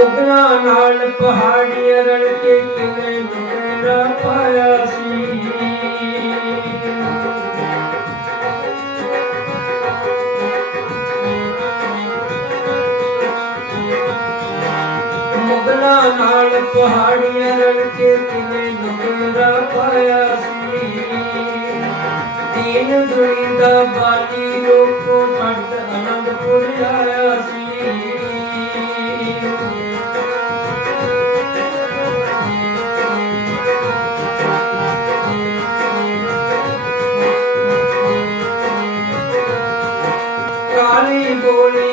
ਮੁਗਲਾਂ ਨਾਲ ਪਹਾੜੀਆਂ ਰਲ ਕੇ ਕਿਵੇਂ ਤੇਰਾ ਪਾਇਆ ਸੀ। ਮੁਗਲਾਂ ਨਾਲ ਪਹਾੜੀਆਂ ਰਲ ਕੇ ਕਿਵੇਂ ਨੁਕਰਾ ਪਾਇਆ ਸੀ। ਦੀਨ ਦੁਨੀ ਦਾ ਲੋਕੋ ਛੱਡ ਅਨੰਦਪੁਰ ਆਇਆ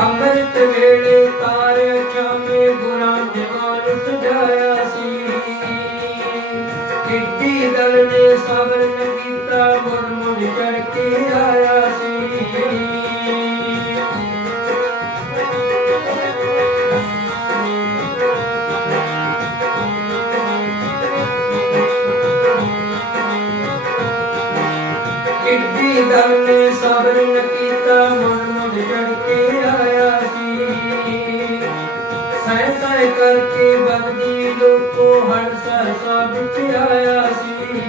ਅੰਮ੍ਰਿਤ ਵੇਲੇ ਤਾਰੇ ਚਾਮੇ ਗੁਰਾਂ ਦੇ ਮਾਲ ਸਜਾਇਆ ਸੀ। ਕਿੱਡੀ ਦਲ ਨੇ ਸਬਰ ਨ ਕੀਤਾ ਮੁੜ ਮੁੜ ਆਇਆ ਸੀ। ਕਿੱਡੀ ਦਲ ਨੇ ਸਬਰ ਨ ਕੀਤਾ ਮਨ ਕਰਕੇ ਬਗਦੀ ਲੋਕੋ ਹਰ ਸਰਸਾ ਵਿੱਚ ਆਇਆ ਸੀ।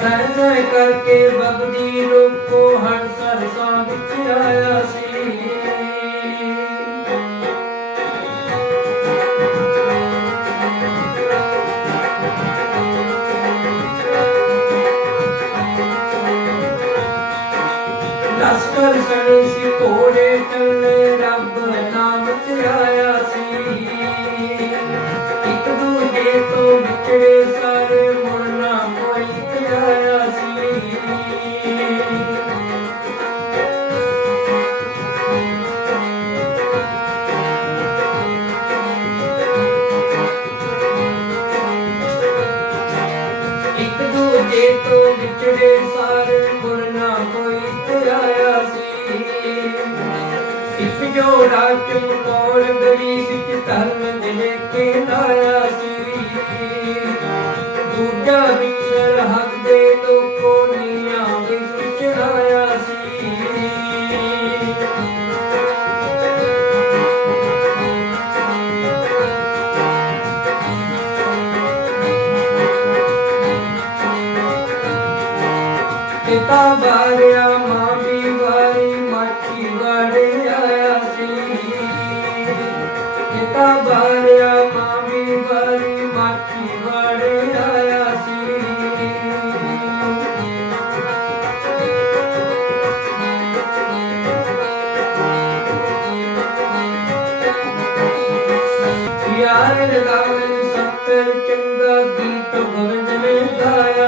ਸਹਿ ਕਰਕੇ ਬਗਦੀ ਲੋਕੋ ਹਰ ਸਰਸਾ ਵਿੱਚ ਆਇਆ ਸੀ। ਦੂਜੇ ਤੋਂ ਵਿਛੜੇ ਸਾਰੇ ਮੁੜਨਾ ਕੋਈ ਧਿਆਇਆ ਸੀ। ਇੱਕ ਜੋੜਾ ਚਮਕੌਰ ਗਰੀ ਸਿੱਖ ਧਰਮ ਦੇ ਲੈ ਕੇ ਲਾਇਆ ਸੀ। ਦੂਜਾ ਪਿਤਾ ਬਾਰਿਆ ਮਾਂ ਵਾਰੀ ਮਾਠੀ ਵਾੜੇ ਆਇਆ ਸੀ। ਪਿਤਾ ਬਾਰਿਆ ਮਾਮੀ ਵੀ ਵਾਰੀ ਮਾਠੀ ਵਾੜੇ ਆਇਆ ਸੀ। ਯਾਰ ਲਗਾਵਨ ਸੱਤਰ ਚੰਗਾ ਗੀਤ ਗੋਬਿੰਦ ਨੇ ਗਾਇਆ।